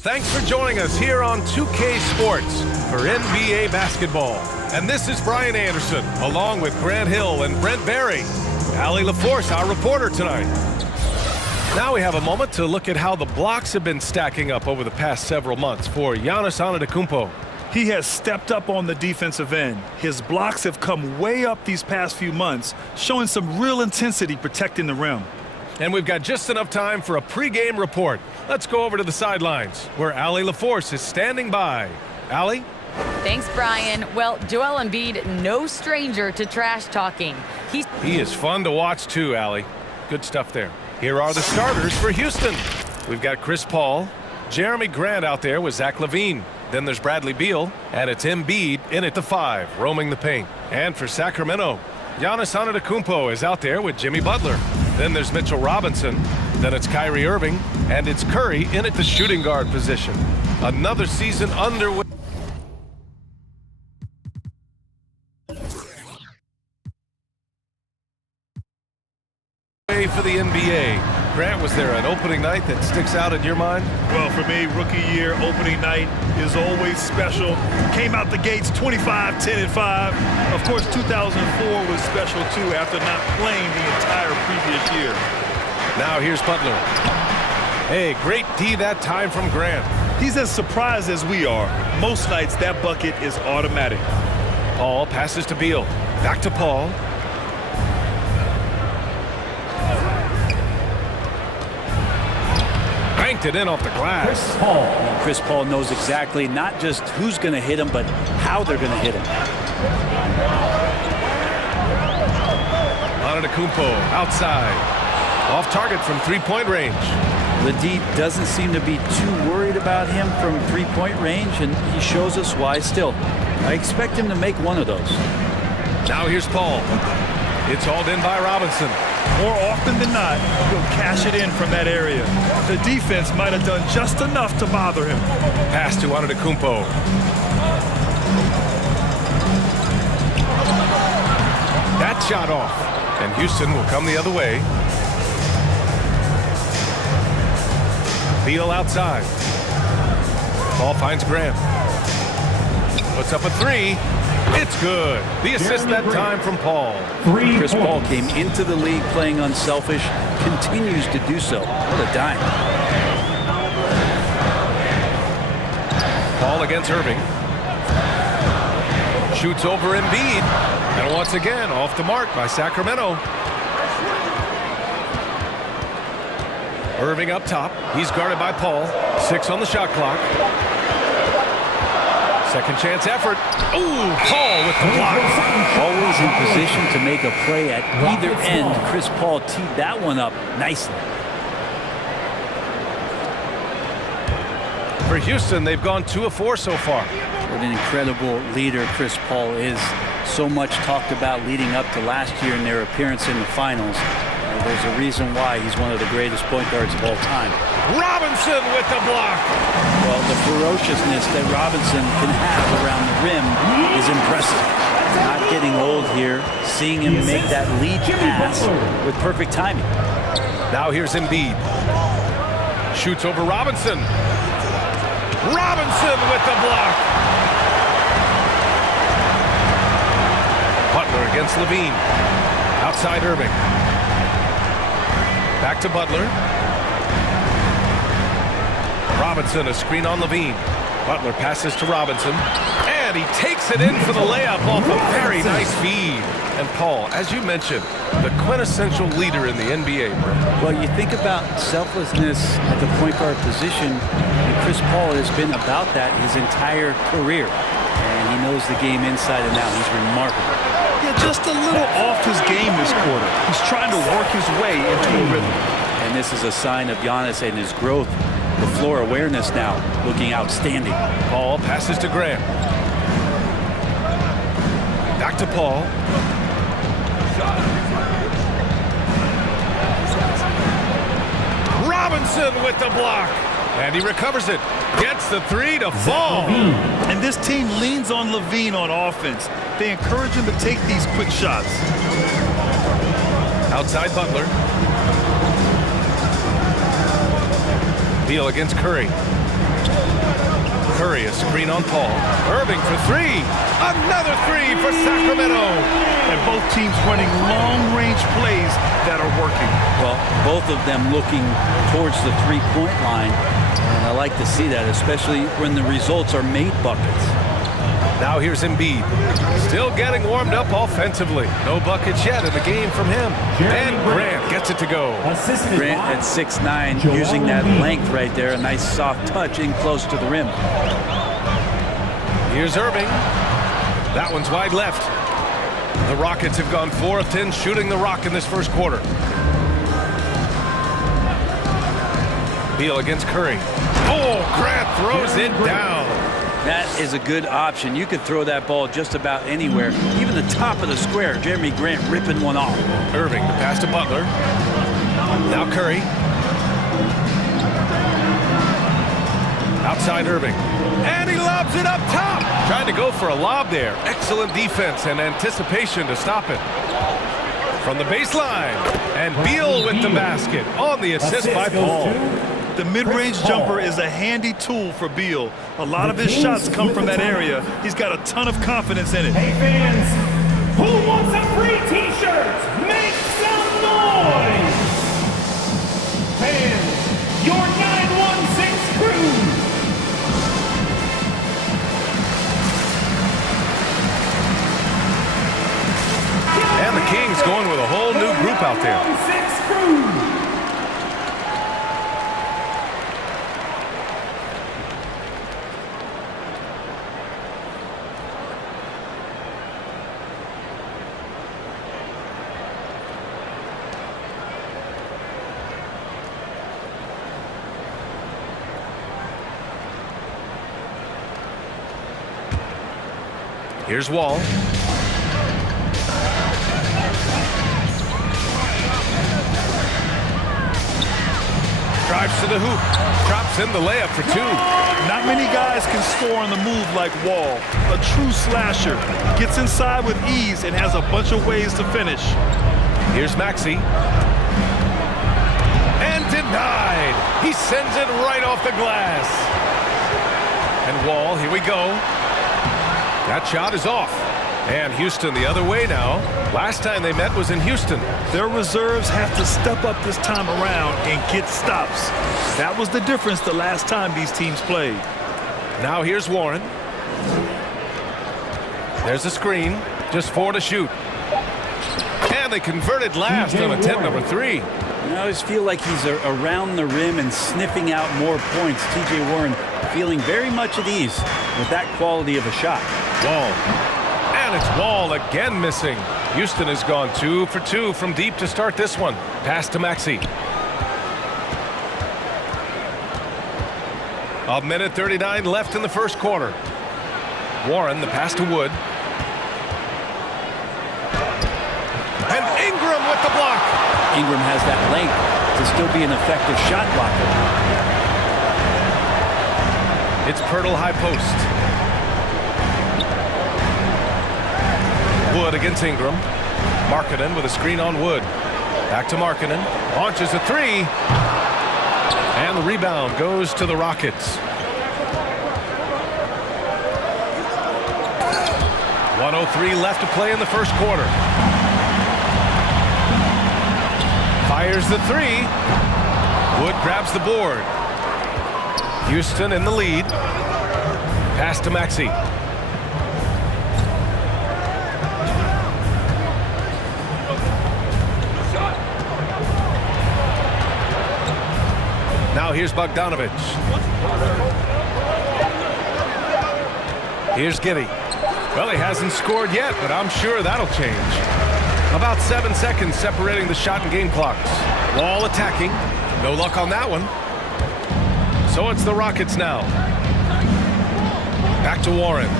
Thanks for joining us here on 2K Sports for NBA basketball. And this is Brian Anderson, along with Grant Hill and Brent Barry. Allie LaForce, our reporter tonight. Now we have a moment to look at how the blocks have been stacking up over the past several months for Giannis Antetokounmpo. He has stepped up on the defensive end. His blocks have come way up these past few months, showing some real intensity protecting the rim. And we've got just enough time for a pregame report. Let's go over to the sidelines, where Allie LaForce is standing by. Allie? Thanks, Brian. Well, Joel Embiid, no stranger to trash talking. He is fun to watch too, Allie. Good stuff there. Here are the starters for Houston. We've got Chris Paul, Jeremy Grant out there with Zach LaVine. Then there's Bradley Beal, and it's Embiid in at the 5, roaming the paint. And for Sacramento, Giannis Antetokounmpo is out there with Jimmy Butler. Then there's Mitchell Robinson. Then it's Kyrie Irving, and it's Curry in at the shooting guard position. Another season underway for the NBA. Grant, was there an opening night that sticks out in your mind? Well, for me, rookie year opening night is always special. Came out the gates 25, 10, and 5. Of course, 2004 was special too after not playing the entire previous year. Now here's Butler. Hey, great D that time from Grant. He's as surprised as we are. Most nights that bucket is automatic. Paul passes to Beal. Back to Paul. Banked it in off the glass. Chris Paul knows exactly not just who's going to hit him, but how they're going to hit him. Antetokounmpo outside. Off target from three-point range. The D doesn't seem to be too worried about him from three-point range, and he shows us why still. I expect him to make one of those. Now here's Paul. It's hauled in by Robinson. More often than not, he'll cash it in from that area. The defense might have done just enough to bother him. Pass to Antetokounmpo. That shot off, and Houston will come the other way. Beal outside. Ball finds Grant. Puts up a 3. It's good. The assist that time from Paul. Chris Paul came into the league playing unselfish, continues to do so. What a dime. Paul against Irving. Shoots over Embiid. And once again, off the mark by Sacramento. Irving up top. He's guarded by Paul. 6 on the shot clock. Second chance effort. Ooh, Paul with the block. Always in position to make a play at either end. Chris Paul teed that one up nicely. For Houston, they've gone 2 of 4 so far. What an incredible leader Chris Paul is. So much talked about leading up to last year in their appearance in the finals. There's a reason why he's one of the greatest point guards of all time. Robinson with the block. Well, the ferociousness that Robinson can have around the rim is impressive. Not getting old here, seeing him make that lead pass with perfect timing. Now here's Embiid. Shoots over Robinson. Robinson with the block. Butler against LaVine. Outside Irving. Back to Butler. Robinson, a screen on LaVine. Butler passes to Robinson. And he takes it in for the layup off a very nice feed. And Paul, as you mentioned, the quintessential leader in the NBA. Well, you think about selflessness at the point guard position, and Chris Paul has been about that his entire career. And he knows the game inside and out. He's remarkable. Yeah, just a little off his game this quarter. He's trying to work his way into a rhythm. And this is a sign of Giannis and his growth. The floor awareness now looking outstanding. Paul passes to Grant. Back to Paul. Robinson with the block. And he recovers it. Gets the 3 to fall. And this team leans on LaVine on offense. They encourage him to take these quick shots. Outside Butler. Beal against Curry. Curry, a screen on Paul. Irving for three. Another three for Sacramento. And both teams running long-range plays that are working. Well, both of them looking towards the three-point line. And I like to see that, especially when the results are made buckets. Now here's Embiid. Still getting warmed up offensively. No buckets yet in the game from him. And Grant gets it to go. Grant at 6'9", using that length right there. A nice soft touch in close to the rim. Here's Irving. That one's wide left. The Rockets have gone 4 of 10 shooting the rock in this first quarter. Beal against Curry. Oh, Grant throws it down. That is a good option. You could throw that ball just about anywhere, even the top of the square. Jeremy Grant ripping one off. Irving, the pass to Butler. Now Curry. Outside Irving. And he lobs it up top. Trying to go for a lob there. Excellent defense and anticipation to stop it. From the baseline. And Beal with the basket on the assist by Paul. The mid-range jumper is a handy tool for Beal. A lot of his shots come from that area. He's got a ton of confidence in it. Hey fans, who wants a free t-shirt? Make some noise! Fans, your 916 crew! And the Kings going with a whole new group out there. 916 crew! Here's Wall. Drives to the hoop. Drops in the layup for two. Not many guys can score on the move like Wall. A true slasher. Gets inside with ease and has a bunch of ways to finish. Here's Maxey. And denied. He sends it right off the glass. And Wall, here we go. That shot is off. And Houston the other way now. Last time they met was in Houston. Their reserves have to step up this time around and get stops. That was the difference the last time these teams played. Now here's Warren. There's a screen. Just 4 to shoot. And they converted last on attempt number 3. I always feel like he's around the rim and sniffing out more points. T.J. Warren feeling very much at ease with that quality of a shot. Wall. And it's Wall again missing. Houston has gone 2 for 2 from deep to start this one. Pass to Maxey. A minute 39 left in the first quarter. Warren, the pass to Wood. And Ingram with the block. Ingram has that length to still be an effective shot blocker. It's Pirtle high post. Wood against Ingram. Markkanen with a screen on Wood. Back to Markkanen. Launches a 3. And the rebound goes to the Rockets. 1:03 left to play in the first quarter. Fires the 3. Wood grabs the board. Houston in the lead. Pass to Maxey. Now here's Bogdanovich. Here's Giddey. Well, he hasn't scored yet, but I'm sure that'll change. About 7 seconds separating the shot and game clocks. Wall attacking. No luck on that one. So it's the Rockets now. Back to Warren.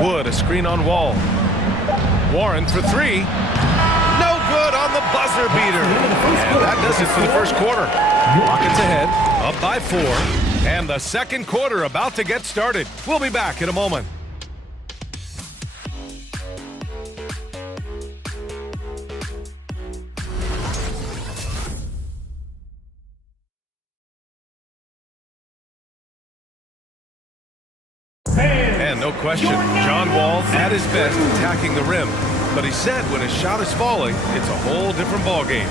Wood, a screen on Wall. Warren for 3. No good on the buzzer beater. And that does it for the first quarter. Rockets ahead, up by 4. And the second quarter about to get started. We'll be back in a moment. No question. John Wall at his best attacking the rim. But he said when his shot is falling, it's a whole different ball game.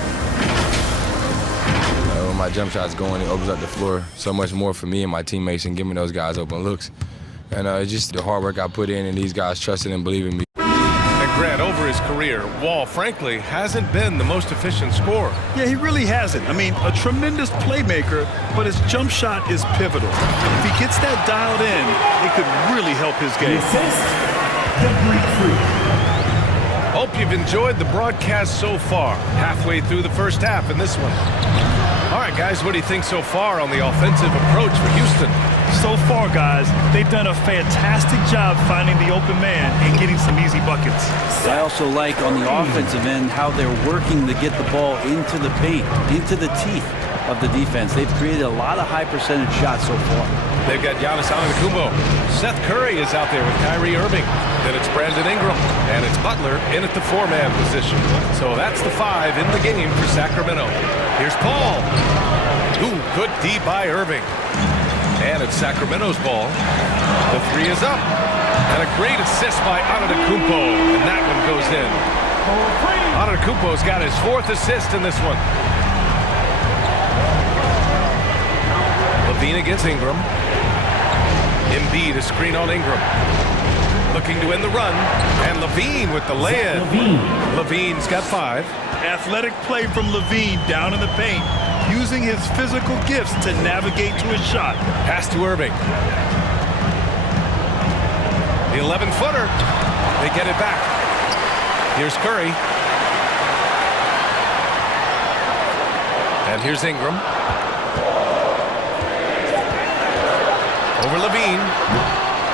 When my jump shot's going, it opens up the floor so much more for me and my teammates and giving those guys open looks. And it's just the hard work I put in and these guys trusting and believing me. And Grant, over his career, Wall, frankly, hasn't been the most efficient scorer. Yeah, he really hasn't. I mean, a tremendous playmaker, but his jump shot is pivotal. If he gets that dialed in, it could really help his The game. assist, the Greek Freak. Hope you've enjoyed the broadcast so far. Halfway through the first half in this one. All right, guys, what do you think so far on the offensive approach for Houston? So far, guys, they've done a fantastic job finding the open man and getting some easy buckets. I also like on the offensive end how they're working to get the ball into the paint, into the teeth of the defense. They've created a lot of high percentage shots so far. They've got Giannis Antetokounmpo. Seth Curry is out there with Kyrie Irving. Then it's Brandon Ingram. And it's Butler in at the four-man position. So that's the 5 in the game for Sacramento. Here's Paul. Ooh, good D by Irving. And it's Sacramento's ball. The 3 is up. And a great assist by Antetokounmpo. And that one goes in. Antetokounmpo's got his 4th assist in this one. Levine against Ingram. Embiid a screen on Ingram. Looking to end the run. And Levine with the lay-in. Levine's got 5. Athletic play from Levine down in the paint, using his physical gifts to navigate to his shot. Pass to Irving. The 11-footer. They get it back. Here's Curry. And here's Ingram. Over Levine.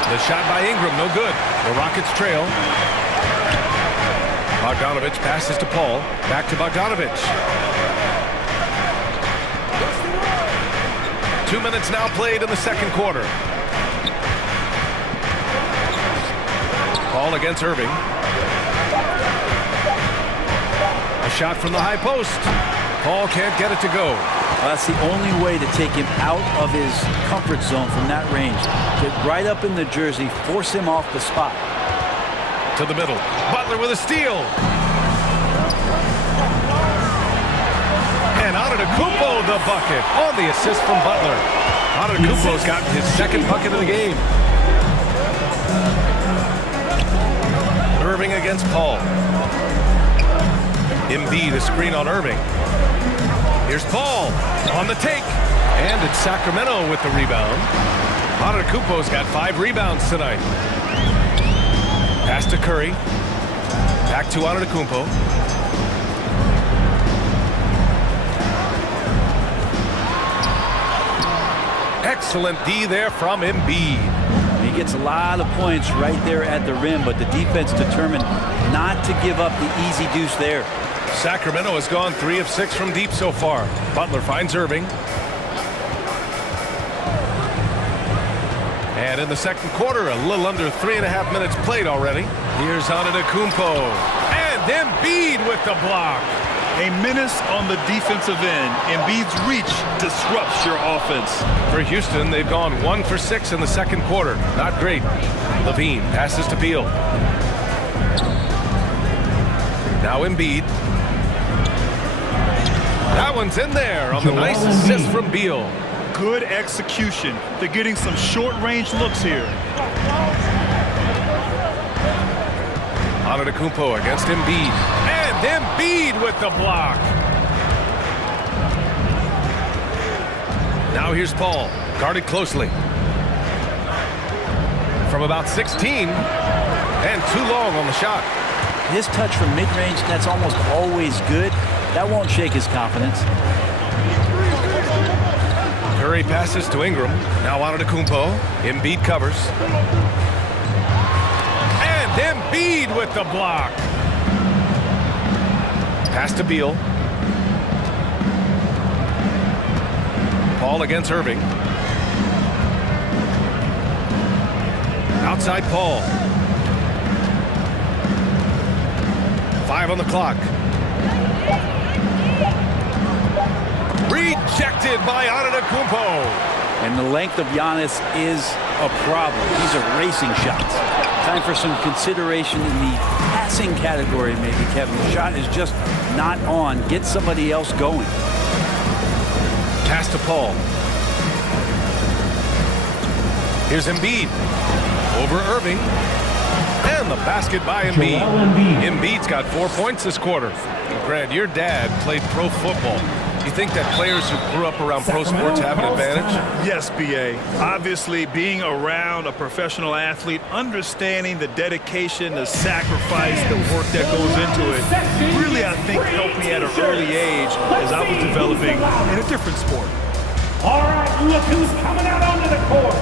The shot by Ingram, no good. The Rockets trail. Bogdanovich passes to Paul. Back to Bogdanovich. 2 minutes now played in the second quarter. Paul against Irving. A shot from the high post. Paul can't get it to go. Well, that's the only way to take him out of his comfort zone from that range. Get right up in the jersey, force him off the spot. To the middle. Butler with a steal. And Antetokounmpo the bucket on the assist from Butler. Antetokounmpo's got his 2nd bucket of the game. Irving against Paul. Embiid a screen on Irving. Here's Paul on the take. And it's Sacramento with the rebound. Antetokounmpo's got 5 rebounds tonight. Pass to Curry. Back to Antetokounmpo. Excellent D there from Embiid. He gets a lot of points right there at the rim, but the defense determined not to give up the easy deuce there. Sacramento has gone 3 of 6 from deep so far. Butler finds Irving. And in the second quarter, a little under 3.5 minutes played already. Here's Antetokounmpo. And Embiid with the block. A menace on the defensive end. Embiid's reach disrupts your offense. For Houston, they've gone 1 for 6 in the second quarter. Not great. Levine passes to Beal. Now Embiid. That one's in there on the nice assist from Beal. Good execution. They're getting some short-range looks here. Antetokounmpo against Embiid. And Embiid with the block. Now here's Paul, guarded closely. From about 16, and too long on the shot. His touch from mid-range, that's almost always good. That won't shake his confidence. Curry passes to Ingram. Now Antetokounmpo. Embiid covers. And Embiid with the block. Pass to Beal. Paul against Irving. Outside Paul. 5 on the clock. Rejected by Antetokounmpo. And the length of Giannis is a problem. These are racing shots. Time for some consideration in the passing category, maybe, Kevin. The shot is just not on. Get somebody else going. Pass to Paul. Here's Embiid. Over Irving. And the basket by Embiid. Embiid's got 4 points this quarter. Grant, your dad played pro football. You think that players who grew up around pro sports have an advantage? Yes, B.A. Obviously, being around a professional athlete, understanding the dedication, the sacrifice, the work that goes into it, really, I think, helped me at an early age as I was developing in a different sport. All right, look who's coming out onto the court.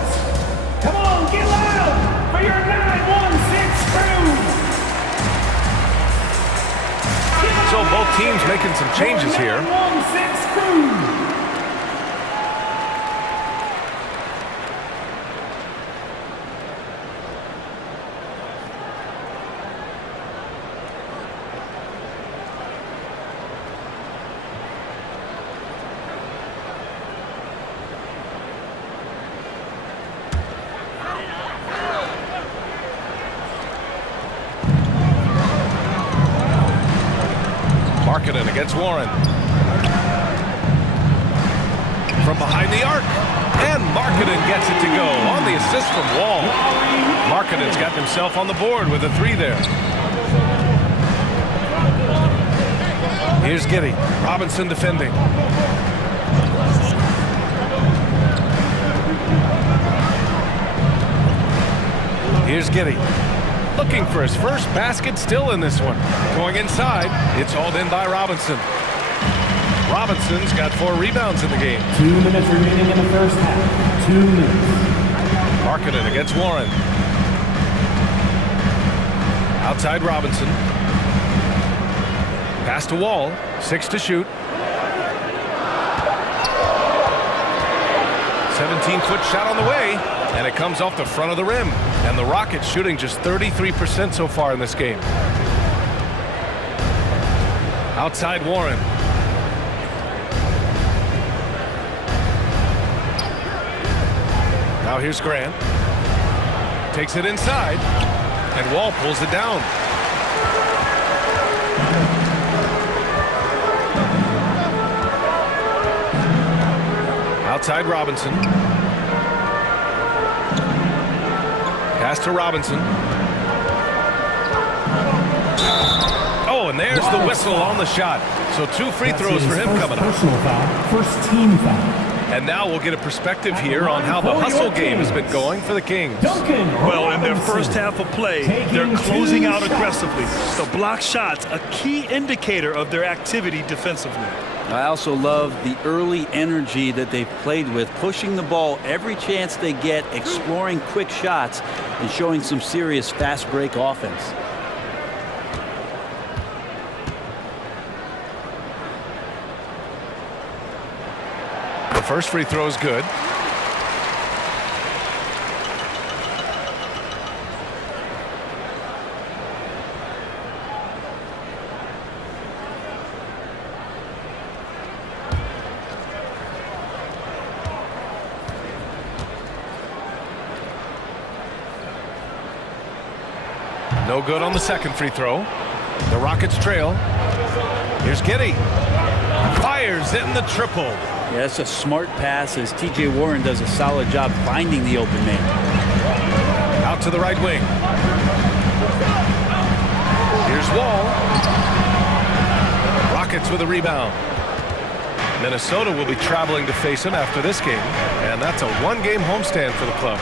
Come on, get loud for your 916 crew. So both teams making some changes here. 916 crew. Markkanen against Warren. From behind the arc. And Markkanen gets it to go on the assist from Wall. Markkanen's got himself on the board with a 3 there. Here's Giddey. Robinson defending. Here's Giddey. Looking for his first basket still in this one. Going inside, it's hauled in by Robinson. Robinson's got 4 rebounds in the game. 2 minutes remaining in the first half. 2 minutes. Markkanen against Warren. Outside Robinson. Pass to Wall. 6 to shoot. 17-foot shot on the way. And it comes off the front of the rim. And the Rockets shooting just 33% so far in this game. Outside Warren. Now here's Grant. Takes it inside. And Wall pulls it down. Outside Robinson. Pass to Robinson. Oh, and there's the whistle on the shot. So 2 free throws for him coming up. Personal foul, first team foul. And now we'll get a perspective here on how the hustle game has been going for the Kings. Well, in their first half of play, they're closing out aggressively. The block shots, a key indicator of their activity defensively. I also love the early energy that they've played with, pushing the ball every chance they get, exploring quick shots, and showing some serious fast break offense. The first free throw is good. No good on the second free throw. The Rockets trail. Here's Giddey. Fires in the triple. Yeah, that's a smart pass as T.J. Warren does a solid job finding the open man. Out to the right wing. Here's Wall. Rockets with a rebound. Minnesota will be traveling to face him after this game, and that's a 1-game homestand for the club.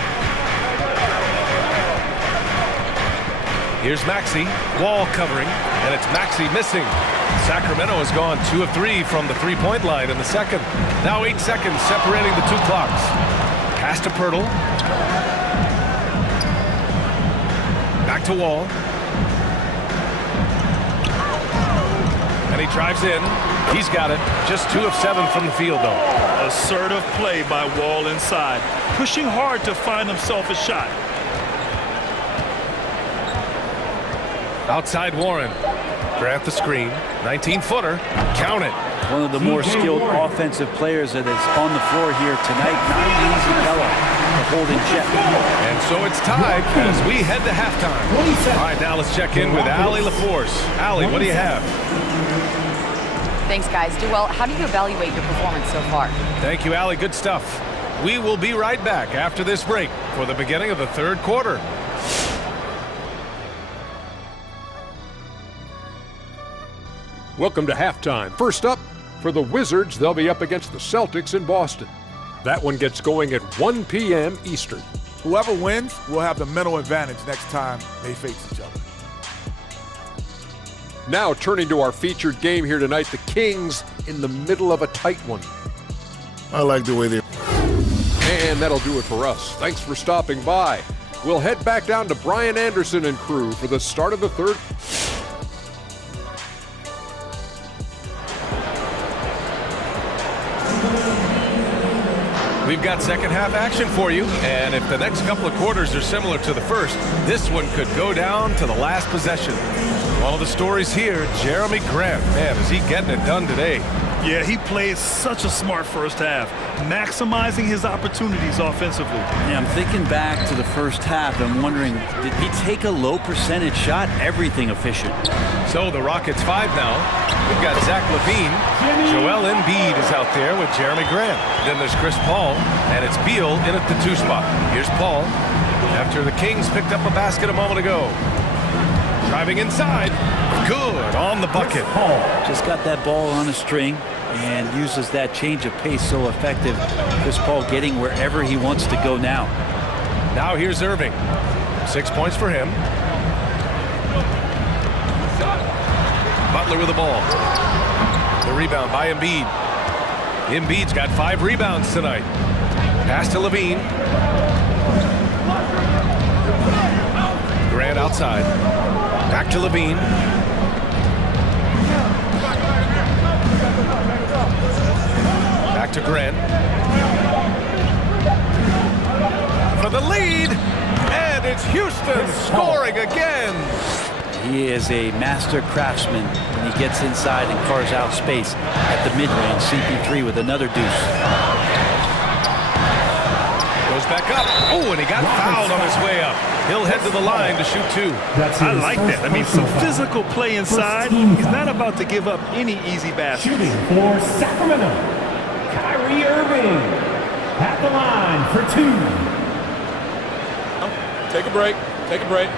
Here's Maxey. Wall covering, and it's Maxey missing. Sacramento has gone 2 of 3 from the 3-point line in the second. Now 8 seconds separating the 2 clocks. Pass to Pirtle. Back to Wall. And he drives in. He's got it. Just 2 of 7 from the field, though. Assertive play by Wall inside, pushing hard to find himself a shot. Outside Warren. Grant the screen. 19-footer. Count it. One of the more skilled offensive players that is on the floor here tonight. Not an easy fellow to hold in check. And so it's tied as we head to halftime. All right, now let's check in with Allie LaForce. Allie, what do you have? Thanks, guys. Duell, how do you evaluate your performance so far? Thank you, Allie. Good stuff. We will be right back after this break for the beginning of the third quarter. Welcome to halftime. First up, for the Wizards, they'll be up against the Celtics in Boston. That one gets going at 1 p.m. Eastern. Whoever wins will have the mental advantage next time they face each other. Now turning to our featured game here tonight, the Kings in the middle of a tight one. I like the way they... And that'll do it for us. Thanks for stopping by. We'll head back down to Brian Anderson and crew for the start of the third. We've got second half action for you, and if the next couple of quarters are similar to the first, this one could go down to the last possession. One of the stories here, Jeremy Grant. Man, is he getting it done today? Yeah, he played such a smart first half, maximizing his opportunities offensively. Yeah, I'm thinking back to the first half. I'm wondering, did he take a low percentage shot? Everything efficient. So the Rockets 5 now. We've got Zach LaVine. Joel Embiid is out there with Jeremy Grant. Then there's Chris Paul, and it's Beal in at the 2 spot. Here's Paul after the Kings picked up a basket a moment ago. Driving inside. Good on the bucket. Just got that ball on a string and uses that change of pace so effective. Chris Paul getting wherever he wants to go now. Now here's Irving. 6 points for him. Butler with the ball. The rebound by Embiid. Embiid's got 5 rebounds tonight. Pass to LaVine. Grant outside. Back to LaVine. Back to Grant. For the lead. And it's Houston scoring again. He is a master craftsman when he gets inside and carves out space at the mid-range. CP3 with another deuce. Goes back up. Oh, and he got fouled on his way up. He'll head to the line to shoot 2. I like that. I mean, some physical play inside. He's not about to give up any easy baskets. Shooting for Sacramento, Kyrie Irving at the line for 2. Take a break. Take a break.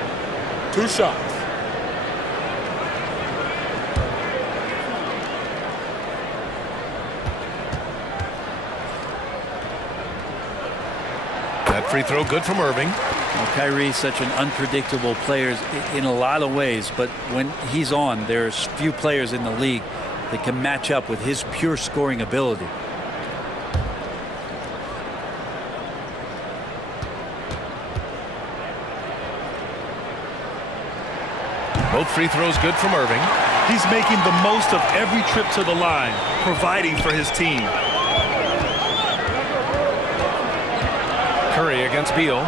2 shots. That free throw good from Irving. Well, Kyrie's such an unpredictable player in a lot of ways, but when he's on, there's few players in the league that can match up with his pure scoring ability. Both free throws good from Irving. He's making the most of every trip to the line, providing for his team. Curry against Beal.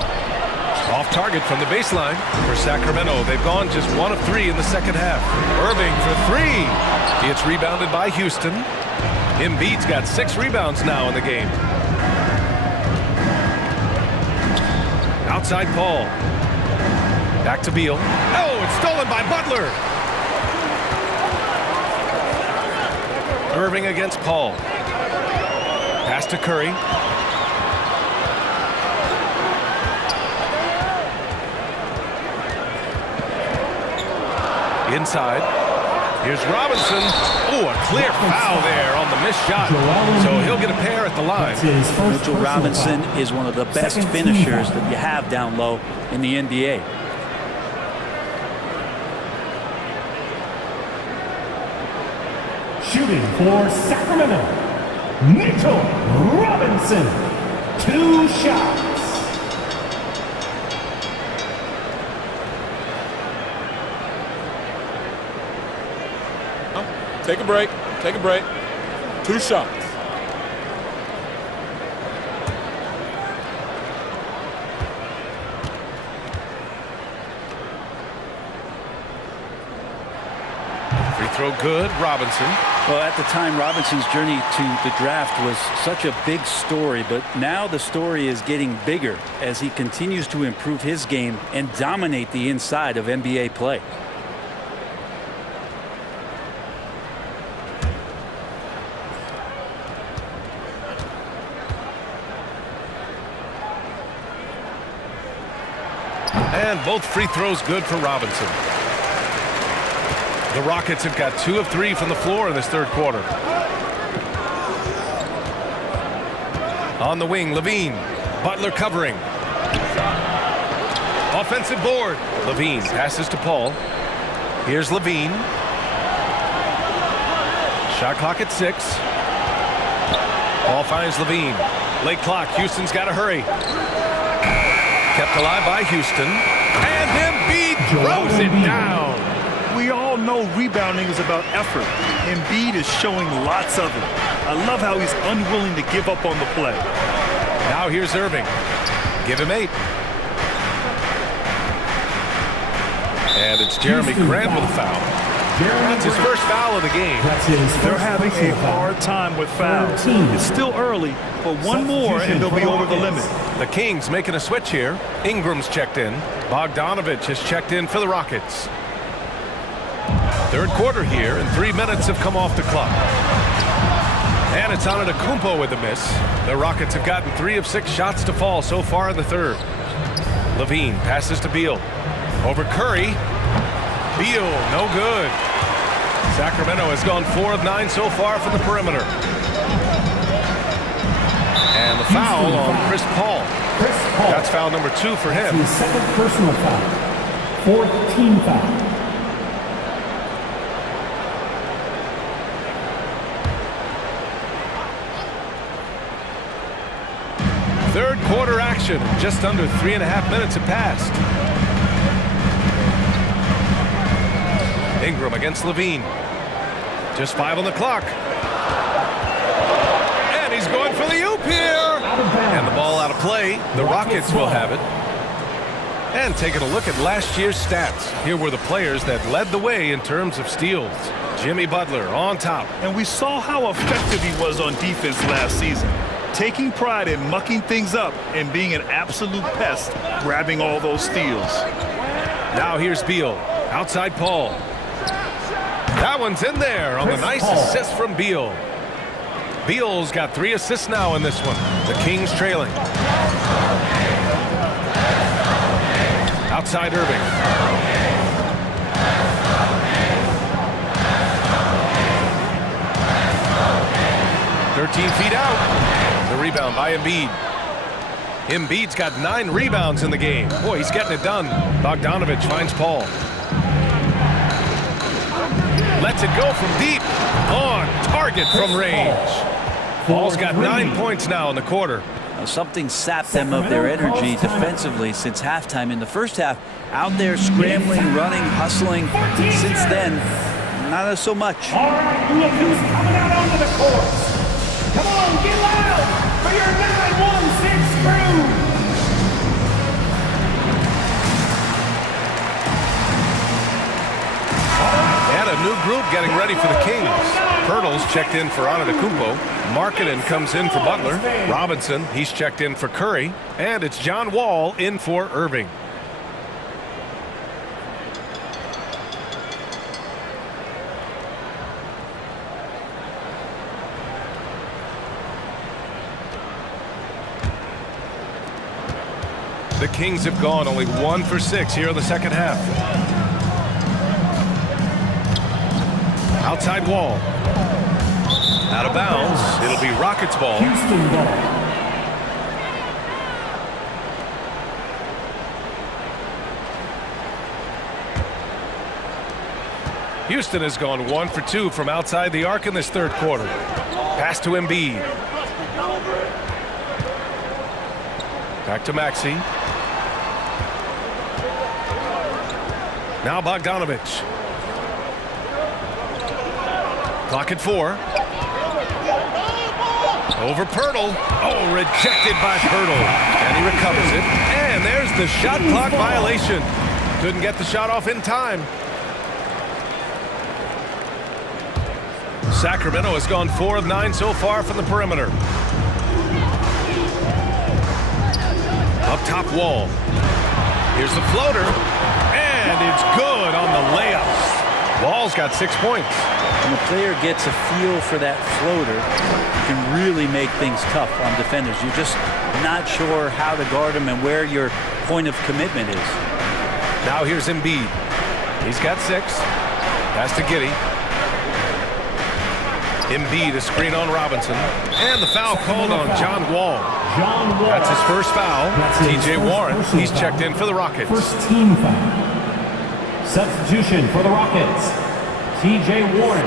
Off target from the baseline for Sacramento. They've gone just 1 of 3 in the second half. Irving for 3. It's rebounded by Houston. Embiid's got 6 rebounds now in the game. Outside Paul. Back to Beal. Oh, it's stolen by Butler. Irving against Paul. Pass to Curry. Inside. Here's Robinson. Oh, a clear foul there on the missed shot. So he'll get a pair at the line. Mitchell Robinson is one of the best finishers that you have down low in the NBA. Shooting for Sacramento, Mitchell Robinson. 2 shots. Take a break. Take a break. 2 shots. Free throw good. Robinson. Well, at the time, Robinson's journey to the draft was such a big story, but now the story is getting bigger as he continues to improve his game and dominate the inside of NBA play. And both free throws good for Robinson. The Rockets have got 2 of 3 from the floor in this third quarter. On the wing, Levine. Butler covering. Offensive board. Levine passes to Paul. Here's Levine. Shot clock at 6. Paul finds Levine. Late clock. Houston's got to hurry. Kept alive by Houston. And Embiid throws it down. We all know rebounding is about effort. Embiid is showing lots of it. I love how he's unwilling to give up on the play. Now here's Irving. Give him 8. And it's Jeremy Grant with a foul. That's his first foul of the game. They're having a hard time with fouls. It's still early, but one more and they'll be over the limit. The Kings making a switch here. Ingram's checked in. Bogdanovich has checked in for the Rockets. Third quarter here, and 3 minutes have come off the clock. And it's Antetokounmpo with a miss. The Rockets have gotten 3 of 6 shots to fall so far in the third. Levine passes to Beal. Over Curry. Beal, no good. Sacramento has gone 4 of 9 so far from the perimeter. And the foul on Chris Paul. That's foul number 2 for him. His second personal foul. 4th team foul. Third quarter action. Just under 3.5 minutes have passed. Ingram against Levine. Just 5 on the clock. And he's going for the oop here. And the ball out of play. The Rockets will have it. And taking a look at last year's stats. Here were the players that led the way in terms of steals. Jimmy Butler on top. And we saw how effective he was on defense last season. Taking pride in mucking things up and being an absolute pest, grabbing all those steals. Now here's Beal. Outside Paul. That one's in there on the nice assist from Beal. Beal's got 3 assists now in this one. The Kings trailing. Outside Irving. "13 feet out." The rebound by Embiid. Embiid's got 9 rebounds in the game. Boy, he's getting it done. Bogdanovich finds Paul. Lets it go from deep. On target from range. Paul's got 9 points now in the quarter. Something sapped them of their energy defensively since halftime. In the first half, out there scrambling, running, hustling. Since then, not so much. All right, look who's coming out onto the court. Come on, get loud for your 9-1-6 crew. And a new group getting ready for the Kings. Pirtle's checked in for Antetokounmpo. Markkanen comes in for Butler. Robinson, he's checked in for Curry. And it's John Wall in for Irving. The Kings have gone only 1 for 6 here in the second half. Outside Wall. Out of bounds. It'll be Rockets ball. Houston ball. Houston has gone 1 for 2 from outside the arc in this third quarter. Pass to Embiid. Back to Maxey. Now Bogdanovich. Clock at 4. Over Pirtle. Oh, rejected by Pirtle. And he recovers it. And there's the shot clock violation. Couldn't get the shot off in time. Sacramento has gone 4 of 9 so far from the perimeter. Up top Wall. Here's the floater, and it's good on the layup. Wall's got 6 points. When a player gets a feel for that floater, it can really make things tough on defenders. You're just not sure how to guard them and where your point of commitment is. Now here's Embiid. He's got 6. Pass to Giddey. Embiid, a screen on Robinson. And the foul called on John Wall. That's his first foul. TJ Warren, he's checked in for the Rockets. First team foul. Substitution for the Rockets. TJ Warren.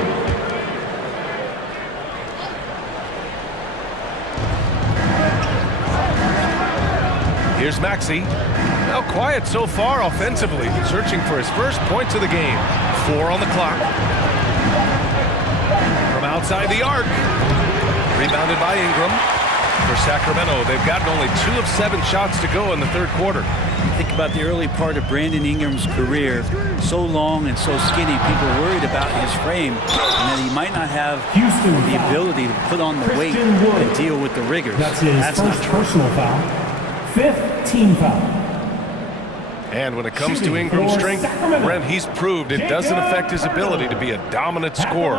Here's Maxey. Now quiet so far offensively, searching for his first points of the game. 4 on the clock. From outside the arc. Rebounded by Ingram. For Sacramento, they've gotten only 2 of 7 shots to go in the third quarter. Think about the early part of Brandon Ingram's career. So long and so skinny, people worried about his frame and that he might not have the ability to put on the weight and deal with the rigors. That's his first personal foul. 5th team foul. And when it comes to Ingram's strength, Brent, he's proved it doesn't affect his ability to be a dominant scorer.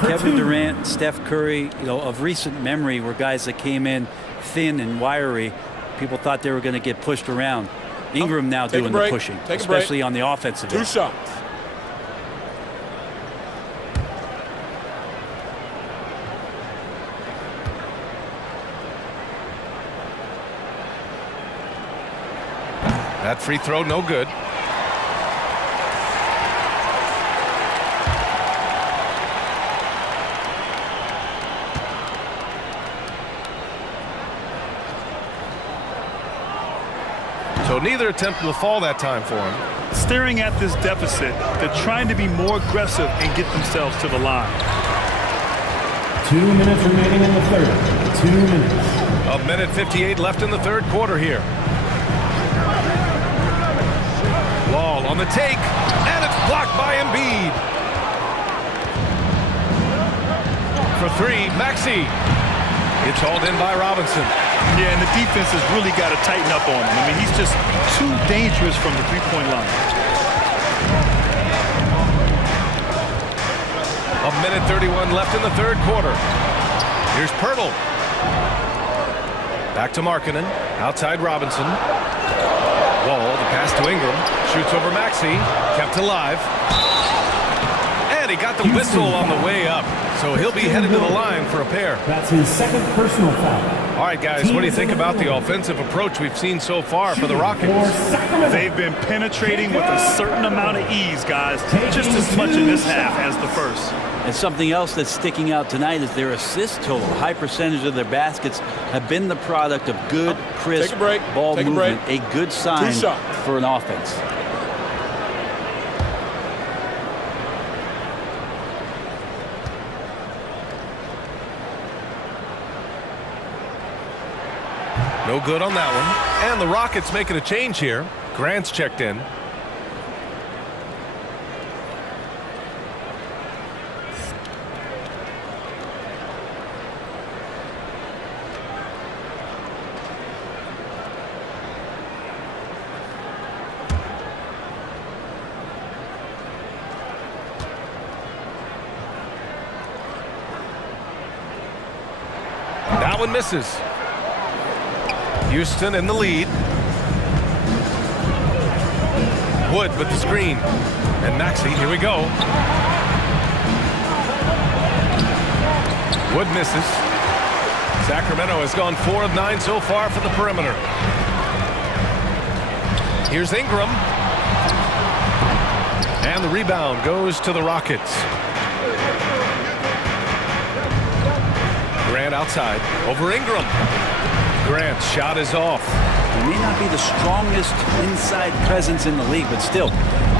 Kevin Durant, Steph Curry, of recent memory were guys that came in thin and wiry. People thought they were going to get pushed around. Ingram now doing the pushing, especially on the offensive end. 2 shots. That free throw, no good. So neither attempt will fall that time for him. Staring at this deficit, they're trying to be more aggressive and get themselves to the line. 2 minutes remaining in the third. 2 minutes. A minute 58 left in the third quarter here. Wall on the take, and it's blocked by Embiid. For 3, Maxey. It's hauled in by Robinson. Yeah, and the defense has really got to tighten up on him. I mean, he's just too dangerous from the three-point line. A minute 31 left in the third quarter. Here's Pirtle. Back to Markkanen. Outside Robinson. Wall, the pass to Ingram. Shoots over Maxey. Kept alive. And he got the whistle on the way up. So he'll be headed to the line for a pair. That's his second personal foul. All right, guys, what do you think about the offensive approach we've seen so far for the Rockets? They've been penetrating with a certain amount of ease, guys. Just as much in this half as the first. And something else that's sticking out tonight is their assist total. High percentage of their baskets have been the product of good, crisp ball movement. A good sign for an offense. No good on that one. And the Rockets making a change here. Grant's checked in. That one misses. Houston in the lead. Wood with the screen. And Maxey, here we go. Wood misses. Sacramento has gone 4 of 9 so far from the perimeter. Here's Ingram. And the rebound goes to the Rockets. Grant outside. Over Ingram. Grant's shot is off. He may not be the strongest inside presence in the league, but still,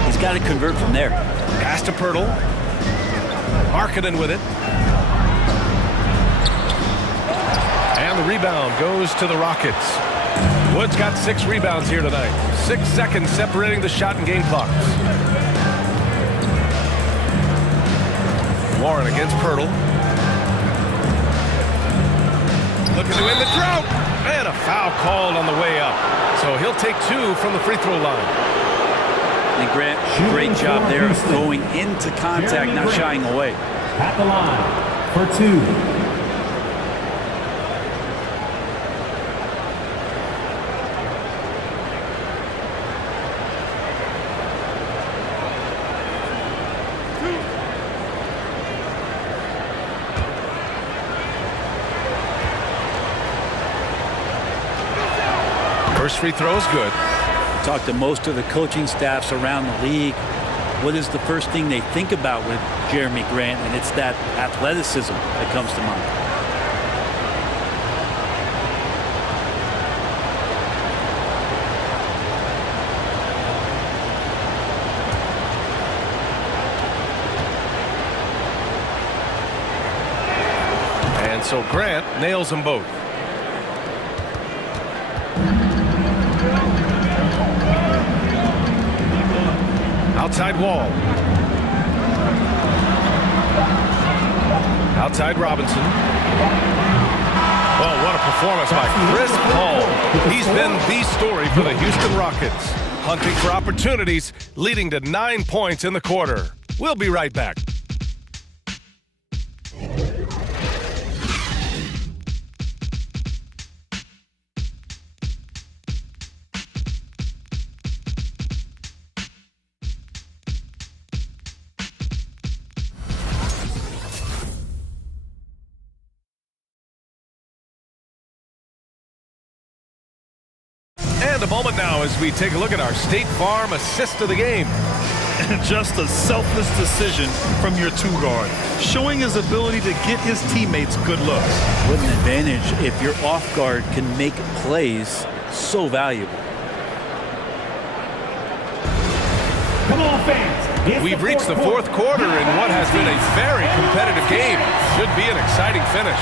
he's got to convert from there. Pass to Pirtle. Markkanen with it. And the rebound goes to the Rockets. Wood's got 6 rebounds here tonight. 6 seconds separating the shot and game clocks. Warren against Pirtle. looking to end the drought. And a foul called on the way up. So he'll take 2 from the free throw line. And Grant, great job there of going into contact, not shying away. At the line for 2. First free throw is good. Talk to most of the coaching staffs around the league. What is the first thing they think about with Jeremy Grant? And it's that athleticism that comes to mind. And so Grant nails them both. Outside wall. Outside Robinson. Oh, what a performance by Chris Paul. He's been the story for the Houston Rockets. Hunting for opportunities, leading to 9 points in the quarter. We'll be right back. And a moment now as we take a look at our State Farm assist of the game. Just a selfless decision from your 2-guard, showing his ability to get his teammates good looks. What an advantage if your off guard can make plays so valuable. Come on, fans. We've reached the fourth quarter in what has been a very competitive game. Should be an exciting finish.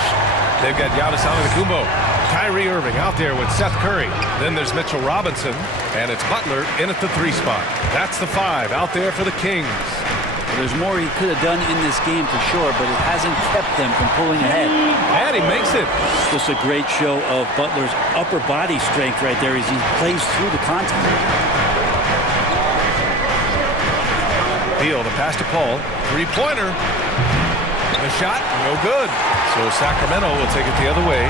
They've got Giannis Antetokounmpo, Kyrie Irving out there with Seth Curry. Then there's Mitchell Robinson, and it's Butler in at the 3 spot. That's the 5 out there for the Kings. There's more he could have done in this game for sure, but it hasn't kept them from pulling ahead. And he makes it. Just a great show of Butler's upper body strength right there as he plays through the contact. Beal, the pass to Paul. 3-pointer. The shot, no good. So Sacramento will take it the other way.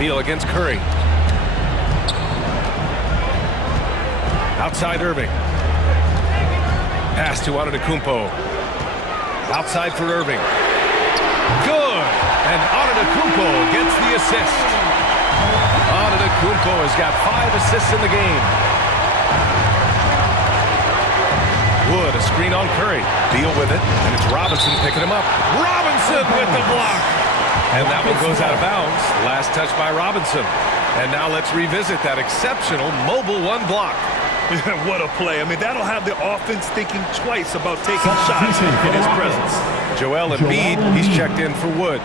Beal against Curry. Outside Irving. Pass to Antetokounmpo. Outside for Irving. Good! And Antetokounmpo gets the assist. Antetokounmpo has got 5 assists in the game. Wood, a screen on Curry. Beal with it, and it's Robinson picking him up. Robinson with the block! And that one goes out of bounds. Last touch by Robinson. And now let's revisit that exceptional mobile 1 block. What a play. I mean, that'll have the offense thinking twice about taking shots in his presence. Joel Embiid, he's checked in for Wood.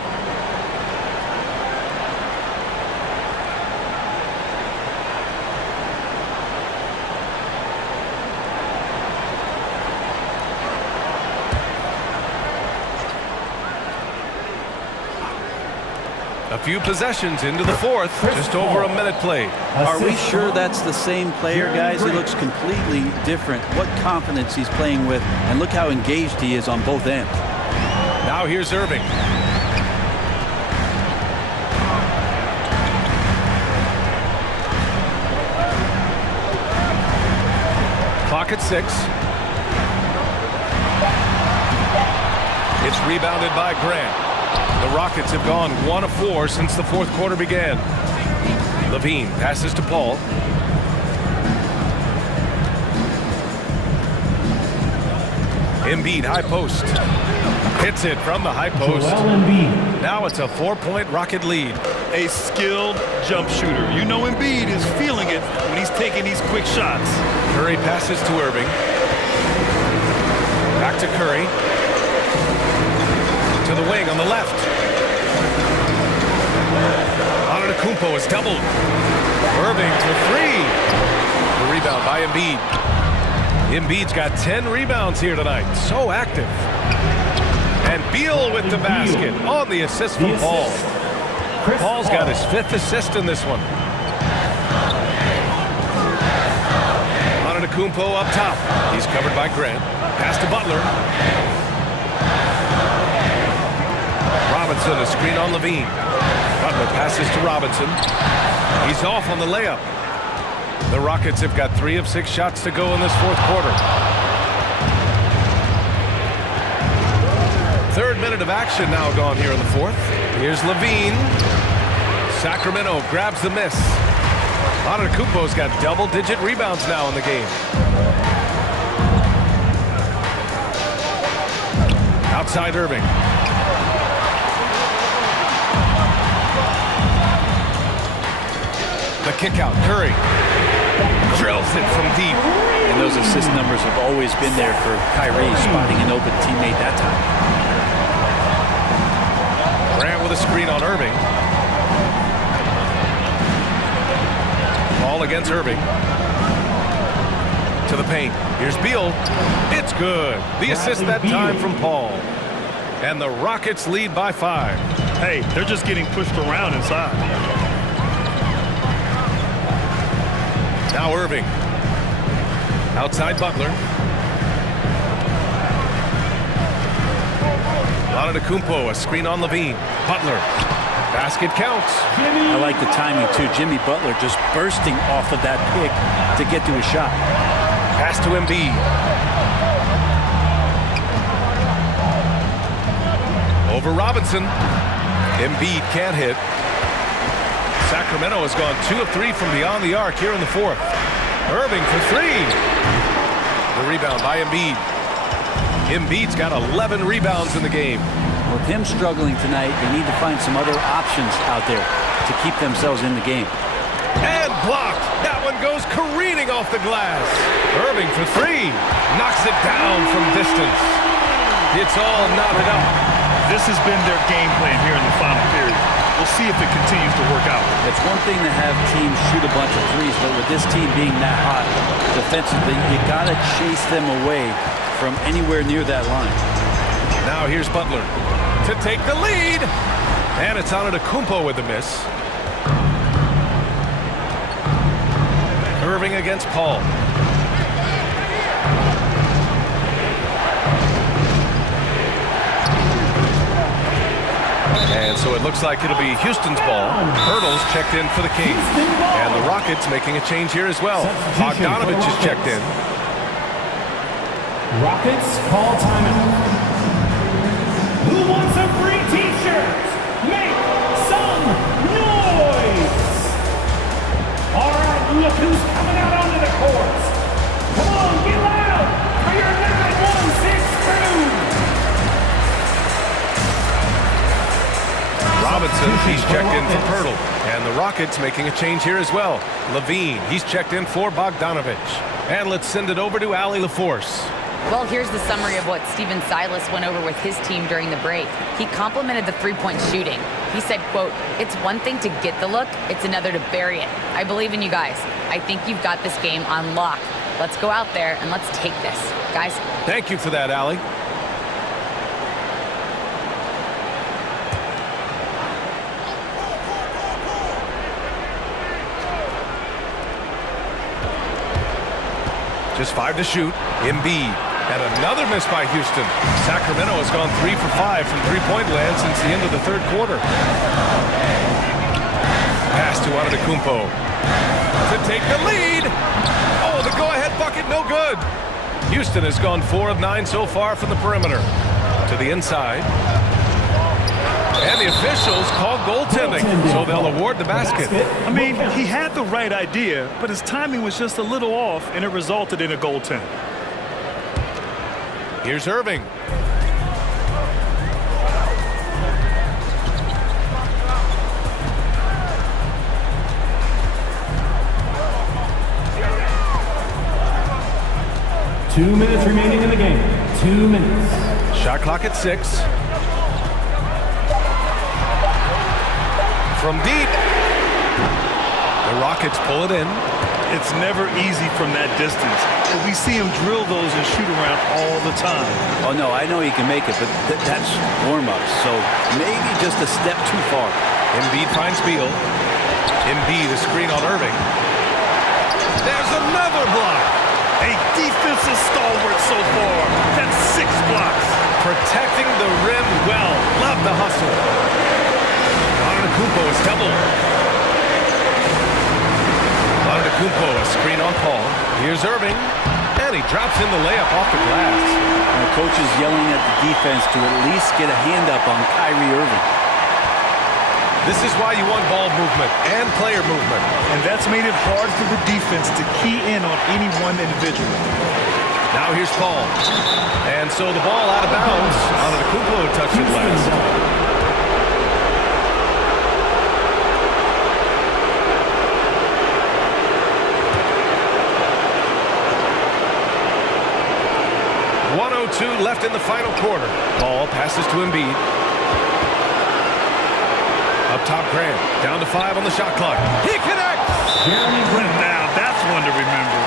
A few possessions into the fourth, just over a minute played. Are we sure that's the same player, guys? He looks completely different. What confidence he's playing with, and look how engaged he is on both ends. Now here's Irving. Clock at 6. It's rebounded by Grant. The Rockets have gone 1 of 4 since the fourth quarter began. Levine passes to Paul. Embiid, high post. Hits it from the high post. Now it's a 4-point Rocket lead. A skilled jump shooter. You know Embiid is feeling it when he's taking these quick shots. Curry passes to Irving. Back to Curry. To the wing on the left. Antetokounmpo is doubled. Irving for 3. The rebound by Embiid. Embiid's got 10 rebounds here tonight. So active. And Beal with the basket on the assist from Paul. Paul's got his 5th assist in this one. Antetokounmpo up top. He's covered by Grant. Pass to Butler. Robinson, a screen on Levine. Butler passes to Robinson. He's off on the layup. The Rockets have got 3 of 6 shots to go in this 4th quarter. 3rd minute of action now gone here in the 4th. Here's Levine. Sacramento grabs the miss. Antetokounmpo's got double-digit rebounds now in the game. Outside Irving. The kick out. Curry drills it from deep. And those assist numbers have always been there for Kyrie, spotting an open teammate that time. Grant with a screen on Irving. Ball against Irving. To the paint. Here's Beal. It's good. The assist that time from Paul. And the Rockets lead by 5. Hey, they're just getting pushed around inside. Now Irving. Outside Butler. Antetokounmpo, a screen on Levine. Butler. Basket counts. I like the timing, too. Jimmy Butler just bursting off of that pick to get to a shot. Pass to Embiid. Over Robinson. Embiid can't hit. Sacramento has gone 2 of 3 from beyond the arc here in the 4th. Irving for 3. The rebound by Embiid. Embiid's got 11 rebounds in the game. With him struggling tonight, they need to find some other options out there to keep themselves in the game. And blocked. That one goes careening off the glass. Irving for 3. Knocks it down from distance. It's all knotted up. This has been their game plan here in the final period. We'll see if it continues to work out. It's one thing to have teams shoot a bunch of threes, but with this team being that hot defensively, you got to chase them away from anywhere near that line. Now here's Butler to take the lead. And it's Antetokounmpo with the miss. Irving against Paul. And so it looks like it'll be Houston's ball. Hurdle's checked in for the Kings. And the Rockets making a change here as well. Bogdanovich is checked in. Rockets call timeout. Who wants a free t-shirt? Make some noise! All right, look who's coming out onto the court. Come on, get loud for your 9-1-6 crew! Robinson, he's checked in for Pirtle. And the Rockets making a change here as well. Levine, he's checked in for Bogdanovich. And let's send it over to Allie LaForce. Well, here's the summary of what Steven Silas went over with his team during the break. He complimented the three-point shooting. He said, quote, "It's one thing to get the look, it's another to bury it. I believe in you guys. I think you've got this game on lock. Let's go out there and let's take this. Guys." Thank you for that, Allie. Just 5 to shoot. Embiid. And another miss by Houston. Sacramento has gone 3 for 5 from three-point land since the end of the 3rd quarter. Pass to Antetokounmpo to take the lead. Oh, the go-ahead bucket, no good. Houston has gone 4 of 9 so far from the perimeter. To the inside. And the officials call goaltending, so they'll award the basket. I mean, he had the right idea, but his timing was just a little off, and it resulted in a goaltend. Here's Irving. Two minutes remaining in the game. 2 minutes. Shot clock at 6. From deep. The Rockets pull it in. It's never easy from that distance, but we see him drill those and shoot around all the time. Oh, no, I know he can make it, but that's warm-ups, so maybe just a step too far. Embiid finds Beal. Embiid, a screen on Irving. There's another block. A defensive stalwart so far. That's 6 blocks. Protecting the rim well. Love the hustle. Antetokounmpo is doubled. Antetokounmpo, a screen on Paul. Here's Irving, and he drops in the layup off the glass. And the coach is yelling at the defense to at least get a hand up on Kyrie Irving. This is why you want ball movement and player movement. And that's made it hard for the defense to key in on any one individual. Now here's Paul. And so the ball out of bounds. Antetokounmpo touched it last. Left in the final quarter. Ball passes to Embiid. Up top, Grant. Down to 5 on the shot clock. He connects! Now that's one to remember.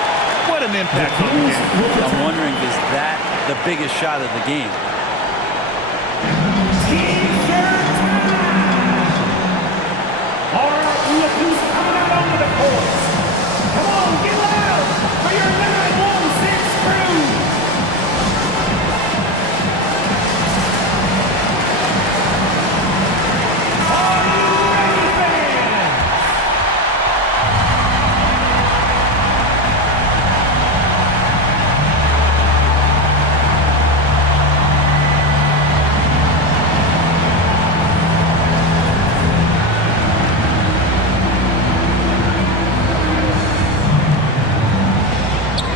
What an impact on the game. I'm wondering, is that the biggest shot of the game? T-shirt time! All right, look who's coming out onto the court. Come on, get loud for your 916 crew.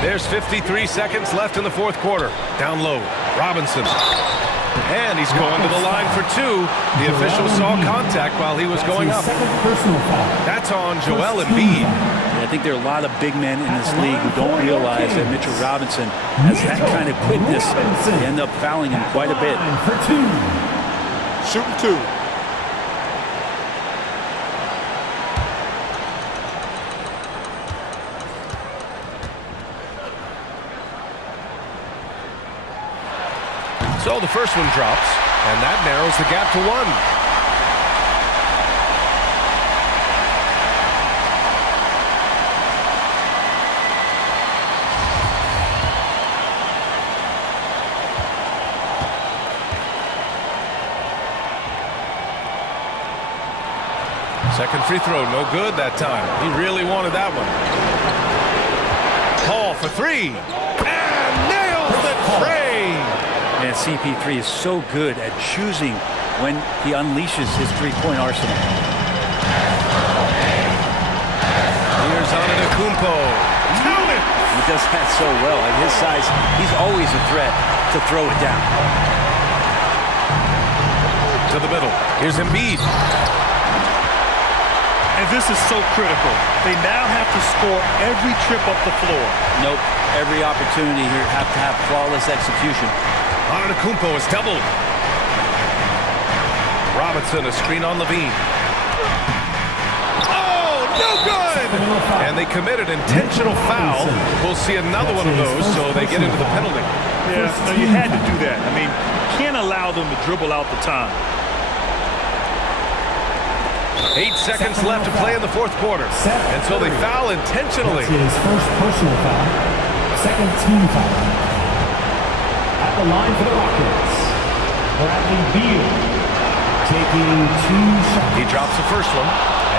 There's 53 seconds left in the fourth quarter. Down low, Robinson. And he's going to the line for 2. The official saw contact while he was going up. That's on Joel Embiid. I think there are a lot of big men in this league who don't realize that Mitchell Robinson has that kind of quickness. They end up fouling him quite a bit. Shooting 2. So the first one drops, and that narrows the gap to 1. Second free throw, no good that time. He really wanted that one. Paul for 3, and nails the tray. And CP3 is so good at choosing when he unleashes his three-point arsenal. Here's Antetokounmpo. Count it! He does that so well. At his size, he's always a threat to throw it down. To the middle. Here's Embiid. And this is so critical. They now have to score every trip up the floor. Nope. Every opportunity here have to have flawless execution. Antetokounmpo is doubled. Robinson, a screen on Levine. Oh, no good! And they committed intentional foul. We'll see another one of those, so they get into the penalty. Yeah, no, you had to do that. I mean, can't allow them to dribble out the time. 8 seconds left to play in the fourth quarter. And so they foul intentionally. His first personal foul. Second team foul. At the line for the Rockets, Bradley Beal taking 2 shots. He drops the first one,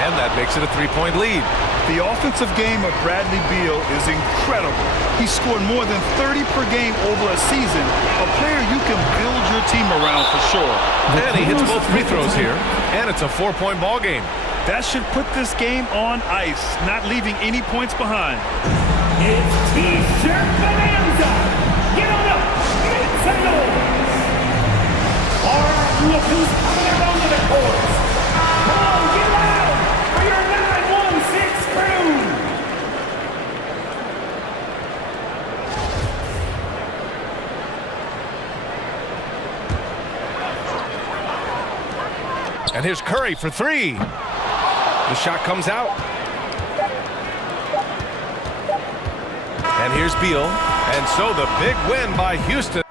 and that makes it a 3-point lead. The offensive game of Bradley Beal is incredible. He scored more than 30 per game over a season, a player you can build your team around for sure. And he hits both free throws here, and it's a 4-point ball game. That should put this game on ice, not leaving any points behind. It's T-shirt bonanza. Get on up, make some noise. All right, look who's coming around to the court. Come on, get loud for your 916 crew. And here's Curry for 3. The shot comes out. Here's Beal. And so the big win by Houston.